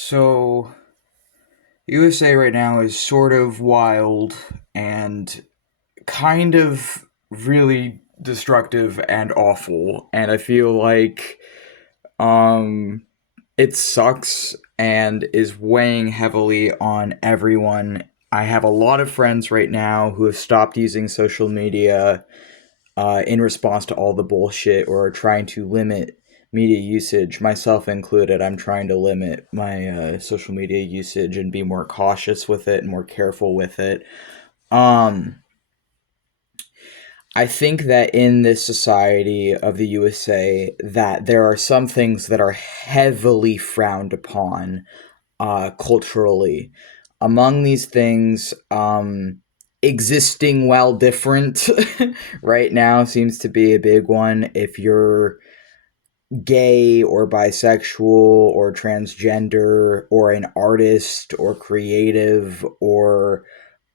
So, USA right now is sort of wild and kind of really destructive and awful. And I feel like um, it sucks and is weighing heavily on everyone. I have a lot of friends right now who have stopped using social media in response to all the bullshit or trying to limit media usage, myself included. I'm trying to limit my social media usage and be more cautious with it and more careful with it. Um, I think that in this society of the USA, that there are some things that are heavily frowned upon culturally. Among these things, existing while different right now seems to be a big one. If you're gay or bisexual or transgender or an artist or creative or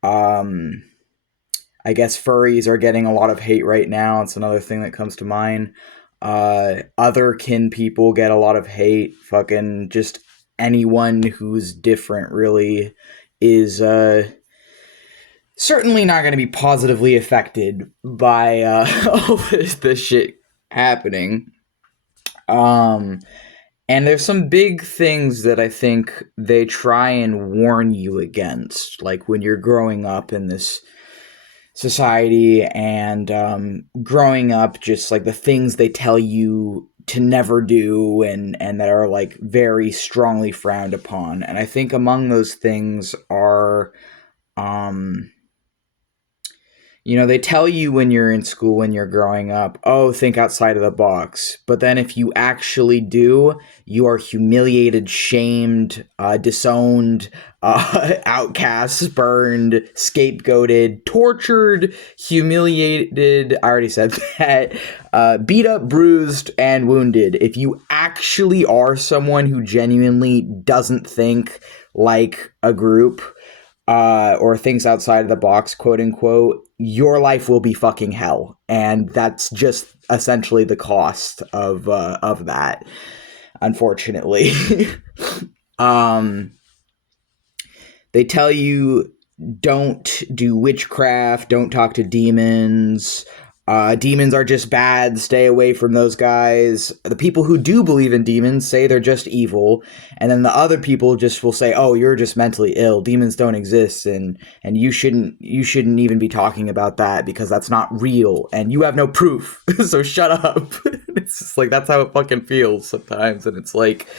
um I guess furries are getting a lot of hate right now. It's another thing that comes to mind. Other kin people get a lot of hate. Fucking just anyone who's different really is certainly not going to be positively affected by all this shit happening. Um, and there's some big things that I think they try and warn you against, like when you're growing up in this society and growing up, just like the things they tell you to never do and that are like very strongly frowned upon. And I think among those things are um, they tell you when you're in school, when you're growing up, oh, think outside of the box. But then if you actually do, you are humiliated, shamed, disowned, outcast, spurned, scapegoated, tortured, humiliated. I already said that. Beat up, bruised, and wounded. If you actually are someone who genuinely doesn't think like a group, or things outside of the box, quote unquote, your life will be fucking hell, and that's just essentially the cost of that. Unfortunately, um, they tell you don't do witchcraft, don't talk to demons. Demons are just bad. Stay away from those guys. The people who do believe in demons say they're just evil, and then the other people just will say, "Oh, you're just mentally ill. Demons don't exist, and you shouldn't even be talking about that because that's not real, and you have no proof. So shut up." It's just like that's how it fucking feels sometimes, and it's like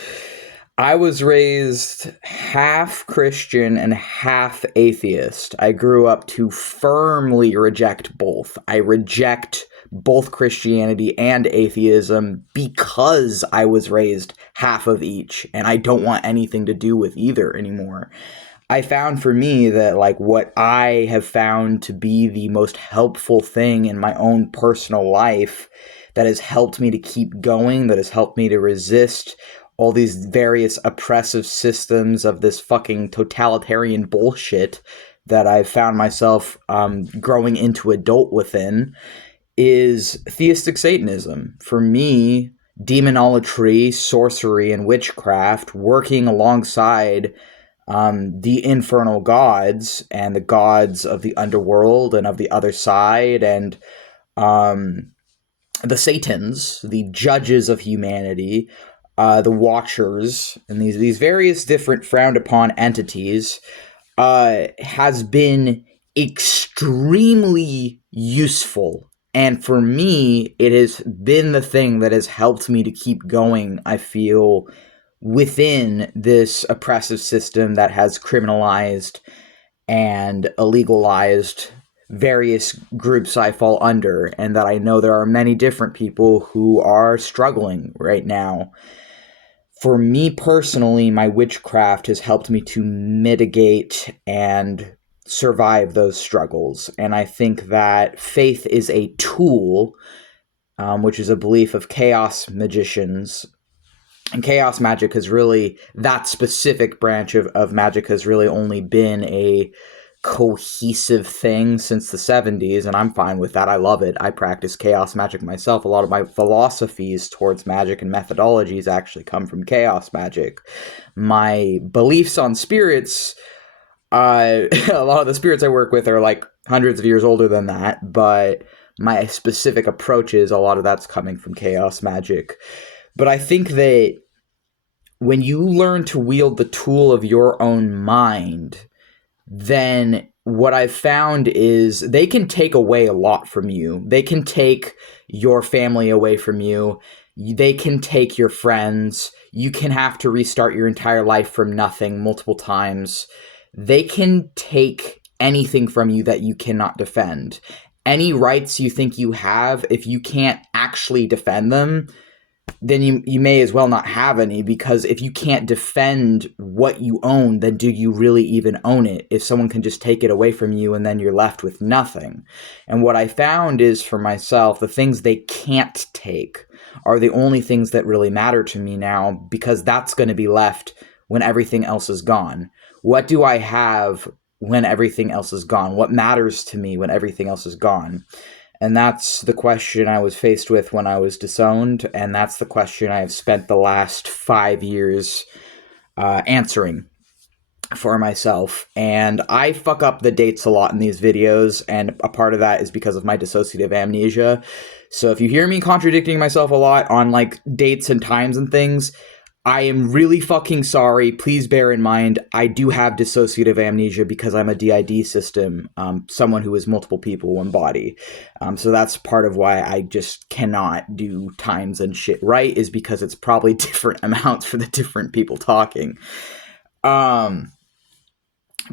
I was raised half Christian and half atheist. I grew up to firmly reject both. I reject both Christianity and atheism because I was raised half of each, and I don't want anything to do with either anymore. I found for me that, like, what I have found to be the most helpful thing in my own personal life that has helped me to keep going, that has helped me to resist all these various oppressive systems of this fucking totalitarian bullshit that I've found myself growing into adult within, is theistic Satanism. For me, demonolatry, sorcery, and witchcraft working alongside the infernal gods and the gods of the underworld and of the other side and um, the Satans, the judges of humanity, the Watchers, and these various different frowned upon entities, has been extremely useful. And for me, it has been the thing that has helped me to keep going, I feel, within this oppressive system that has criminalized and illegalized various groups I fall under, and that I know there are many different people who are struggling right now. For me personally, my witchcraft has helped me to mitigate and survive those struggles. And I think that faith is a tool, which is a belief of chaos magicians. And chaos magic has really, that specific branch of magic has really only been a cohesive thing since the 70s, and I'm fine with that. I love it. I practice chaos magic myself. A lot of my philosophies towards magic and methodologies actually come from chaos magic. My beliefs on spirits, a lot of the spirits I work with are like hundreds of years older than that, but my specific approaches, a lot of that's coming from chaos magic. But I think that when you learn to wield the tool of your own mind, then what I've found is they can take away a lot from you. They can take your family away from you. They can take your friends. You can have to restart your entire life from nothing multiple times. They can take anything from you that you cannot defend. Any rights you think you have, if you can't actually defend them, then you may as well not have any, because if you can't defend what you own, then do you really even own it? If someone can just take it away from you and then you're left with nothing. And what I found is, for myself, the things they can't take are the only things that really matter to me now, because that's going to be left when everything else is gone. What do I have when everything else is gone? What matters to me when everything else is gone? And that's the question I was faced with when I was disowned, and that's the question I have spent the last 5 years answering for myself. And I fuck up the dates a lot in these videos, and a part of that is because of my dissociative amnesia. So if you hear me contradicting myself a lot on like dates and times and things, I am really fucking sorry. Please bear in mind, I do have dissociative amnesia because I'm a DID system, someone who is multiple people, one body. So that's part of why I just cannot do times and shit right, is because it's probably different amounts for the different people talking. But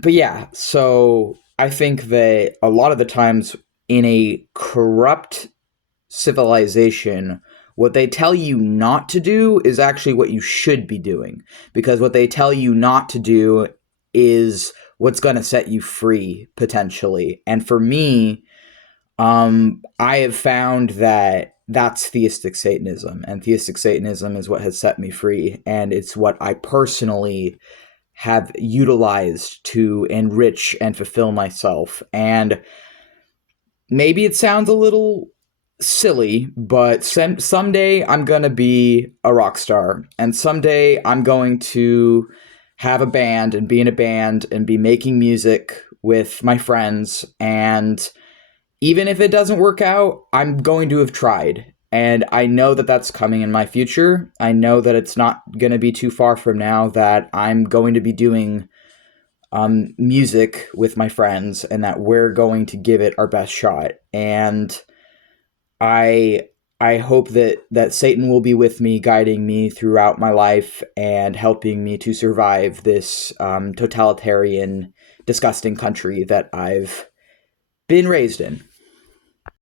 yeah, so I think that a lot of the times in a corrupt civilization, what they tell you not to do is actually what you should be doing, because what they tell you not to do is what's going to set you free, potentially. And for me, I have found that that's theistic Satanism, and theistic Satanism is what has set me free, and it's what I personally have utilized to enrich and fulfill myself. And maybe it sounds a little silly, but someday I'm going to be a rock star, and someday I'm going to have a band and be in a band and be making music with my friends. And even if it doesn't work out, I'm going to have tried. And I know that that's coming in my future. I know that it's not going to be too far from now that I'm going to be doing music with my friends, and that we're going to give it our best shot. And I hope that Satan will be with me, guiding me throughout my life and helping me to survive this totalitarian, disgusting country that I've been raised in.